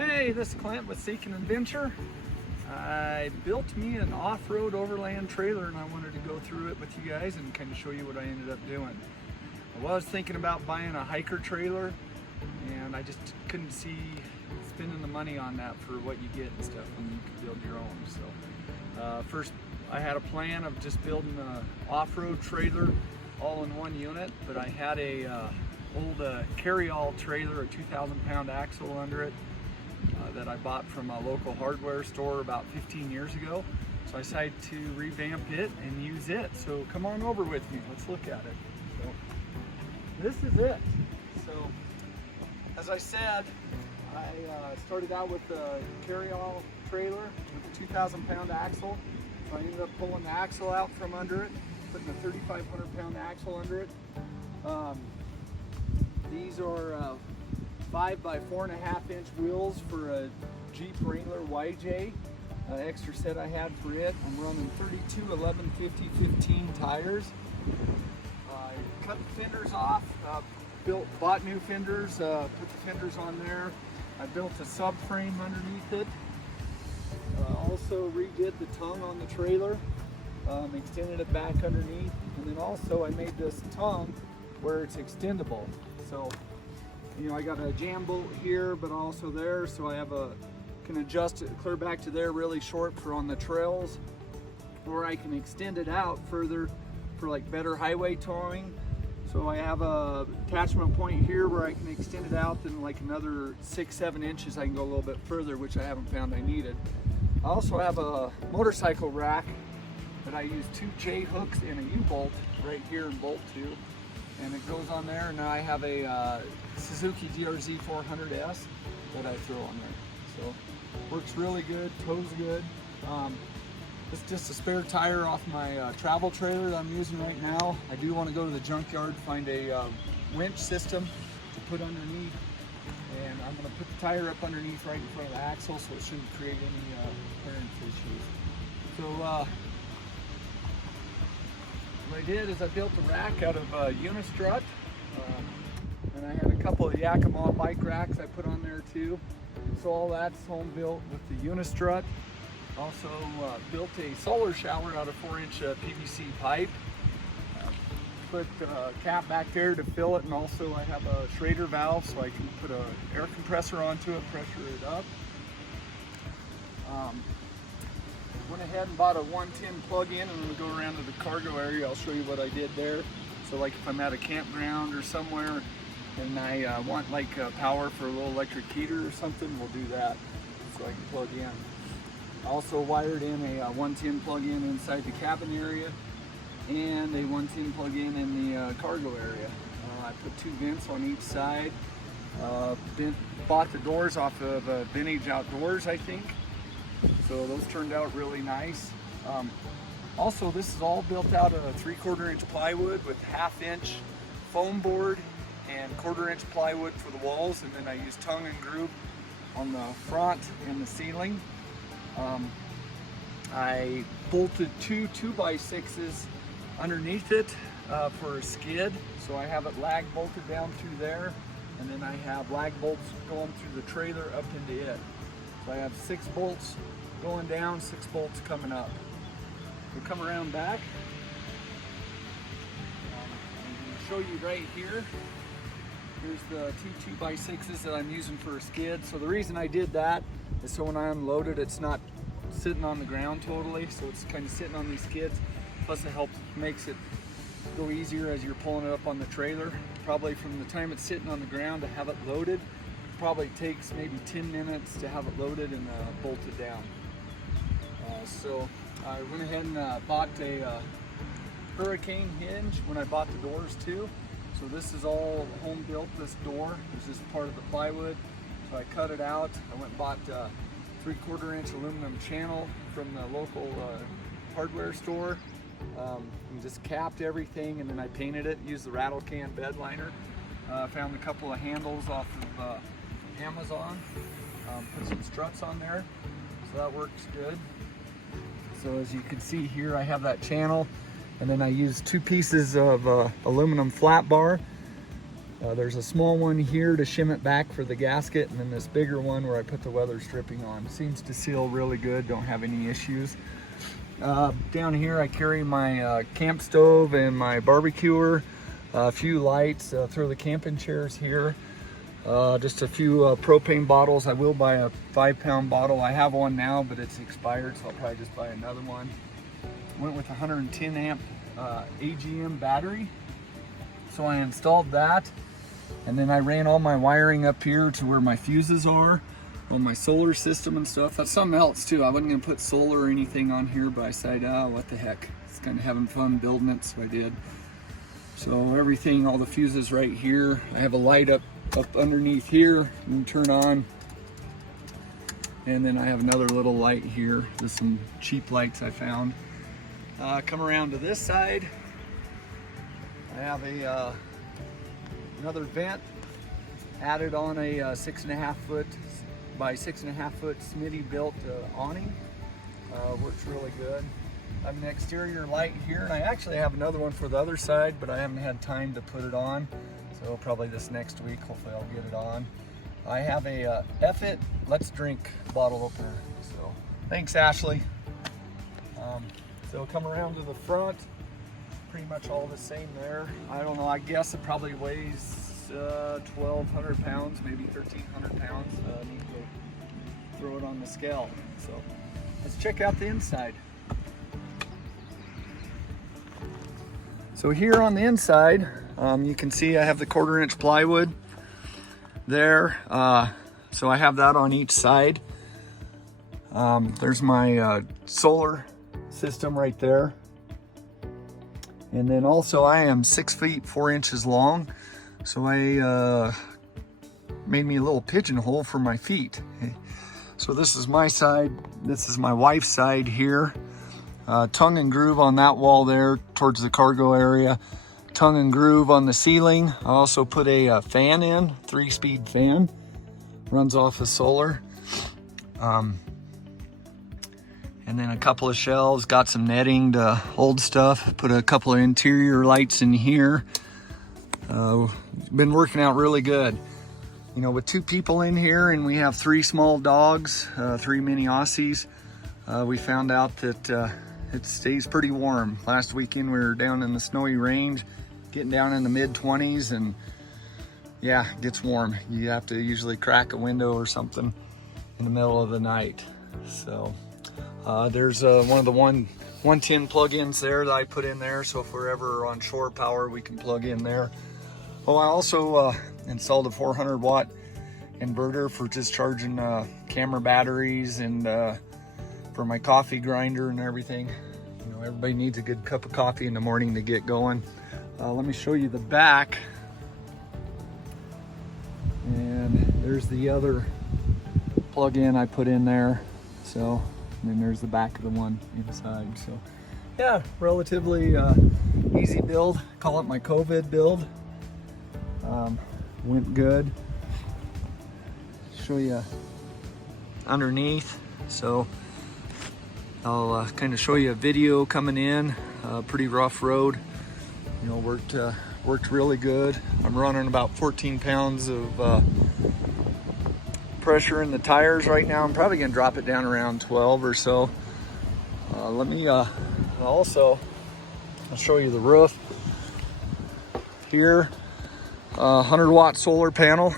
Hey, this is Clint with Seek an Adventure. I built me an off-road overland trailer and I wanted to go through it with you guys and kind of show you what I ended up doing. I was thinking about buying a hiker trailer and I just couldn't see spending the money on that for what you get and stuff when you can build your own. So first I had a plan of just building an off-road trailer all in one unit, but I had a old carry-all trailer, a 2,000-pound axle under it that I bought from a local hardware store about 15 years ago. So I decided to revamp it and use it. So come on over with me, let's look at it. So this is it. So as I said, I started out with a carry-all trailer with a 2,000-pound axle. So I ended up pulling the axle out from under it, putting a 3,500-pound axle under it. These are 5 by 4.5 inch wheels for a Jeep Wrangler YJ. Extra set I had for it. I'm running 32 1150 15 tires. I cut the fenders off, bought new fenders, put the fenders on there. I built a subframe underneath it. Also redid the tongue on the trailer, extended it back underneath, and then also I made this tongue where it's extendable. So, you know, I got a jam bolt here, but also there, so I have can adjust it clear back to there really short for on the trails, or I can extend it out further for like better highway towing. So I have a attachment point here where I can extend it out, then like another 6-7 inches I can go a little bit further, which I haven't found I needed. I also have a motorcycle rack that I use 2 J hooks and a U-bolt right here and bolt to, and it goes on there. And now I have a Suzuki DRZ 400S that I throw on there. So works really good, tows good. It's just a spare tire off my travel trailer that I'm using right now. I do want to go to the junkyard, find a winch system to put underneath, and I'm going to put the tire up underneath right in front of the axle so it shouldn't create any clearance issues. So what I did is I built the rack out of Unistrut, and I had a couple of Yakima bike racks I put on there too. So all that's home built with the Unistrut. Also built a solar shower out of 4-inch PVC pipe. Put a cap back there to fill it, and also I have a Schrader valve so I can put an air compressor onto it, pressure it up. Went ahead and bought a 110 plug-in, and we'll go around to the cargo area. I'll show you what I did there. So like if I'm at a campground or somewhere and I want like power for a little electric heater or something, we'll do that so I can plug in. I also wired in a 110 plug-in inside the cabin area and a 110 plug-in in the cargo area. I put 2 vents on each side. Bought the doors off of Vintage Outdoors, I think. So those turned out really nice. Also, this is all built out of 3/4 inch plywood with 1/2 inch foam board and 1/4 inch plywood for the walls, and then I use tongue and groove on the front and the ceiling. I bolted 2 2x6s underneath it for a skid, so I have it lag bolted down through there, and then I have lag bolts going through the trailer up into it. So I have 6 bolts going down, 6 bolts coming up. We'll come around back. I'm going to show you right here. Here's the 2 2x6s that I'm using for a skid. So the reason I did that is so when I unload it, it's not sitting on the ground totally, so it's kind of sitting on these skids. Plus it makes it go easier as you're pulling it up on the trailer. Probably from the time it's sitting on the ground to have it loaded, probably takes maybe 10 minutes to have it loaded and bolted down. So I went ahead and bought a Hurricane hinge when I bought the doors too. So this is all home built, this door. It's just part of the plywood. So I cut it out. I went and bought 3/4 inch aluminum channel from the local hardware store. And just capped everything, and then I painted it, used the rattle can bed liner. Found a couple of handles off of Amazon. Put some struts on there, so that works good. So as you can see here, I have that channel, and then I used 2 pieces of aluminum flat bar There's a small one here to shim it back for the gasket, and then this bigger one where I put the weather stripping on. Seems to seal really good, don't have any issues. Down here I carry my camp stove and my barbecuer, a few lights, throw the camping chairs here, just a few propane bottles. I will buy a 5-pound bottle. I have one now, but it's expired, so I'll probably just buy another one. Went with a 110 amp AGM battery, so I installed that. And then I ran all my wiring up here to where my fuses are on my solar system and stuff. That's something else too. I wasn't gonna put solar or anything on here, but I said, what the heck. It's kind of having fun building it, so I did. So everything, all the fuses right here. I have a light up underneath here, you can turn on. And then I have another little light here. There's some cheap lights I found. Come around to this side. I have a another vent added on a 6.5 foot by 6.5 foot Smitty built awning. Works really good. I have an exterior light here, and I actually have another one for the other side, but I haven't had time to put it on. So probably this next week, hopefully I'll get it on. I have a F-It Let's Drink bottle opener. So thanks, Ashley. So come around to the front. Pretty much all the same there. I don't know, I guess it probably weighs 1,200 pounds, maybe 1,300 pounds. I need to throw it on the scale. So let's check out the inside. So here on the inside, you can see I have the 1/4 inch plywood there. So I have that on each side. There's my solar system right there. And then also I am 6 feet 4 inches long. So I made me a little pigeonhole for my feet. So this is my side, this is my wife's side here. Tongue and groove on that wall there towards the cargo area. Tongue and groove on the ceiling. I also put a fan in, 3-speed fan. Runs off of solar. And then a couple of shelves, got some netting to hold stuff. Put a couple of interior lights in here. Been working out really good. You know, with 2 people in here and we have 3 small dogs, 3 mini Aussies, we found out that it stays pretty warm. Last weekend we were down in the snowy range, getting down in the mid-20s, and yeah, it gets warm. You have to usually crack a window or something in the middle of the night. So there's one of the 110 plug-ins there that I put in there, so if we're ever on shore power, we can plug in there. Oh, I also installed a 400 watt inverter for just charging camera batteries and for my coffee grinder and everything. You know, everybody needs a good cup of coffee in the morning to get going. Let me show you the back. And there's the other plug-in I put in there. So, and then there's the back of the one inside. So yeah, relatively easy build. Call it my COVID build. Went good. Show you underneath. So I'll kind of show you a video coming in. Pretty rough road. You know, worked really good. I'm running about 14 pounds of pressure in the tires right now. I'm probably gonna drop it down around 12 or so. Let me also, I'll show you the roof here. 100 watt solar panel.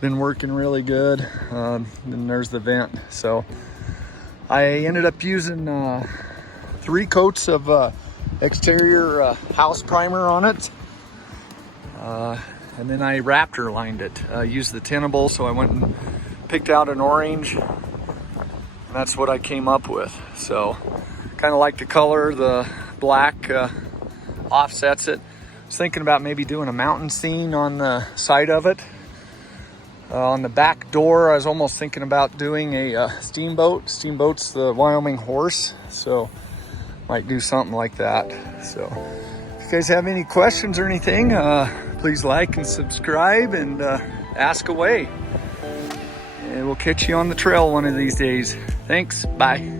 Been working really good. Then there's the vent. So I ended up using 3 coats of exterior house primer on it. And then I Raptor lined it. Used the Tenable, so I went and picked out an orange. And that's what I came up with. So kind of like the color, the black offsets it. I was thinking about maybe doing a mountain scene on the side of it. On the back door, I was almost thinking about doing a steamboat. Steamboat's the Wyoming horse, so might do something like that. So if you guys have any questions or anything, please like and subscribe and ask away. And we'll catch you on the trail one of these days. Thanks, bye.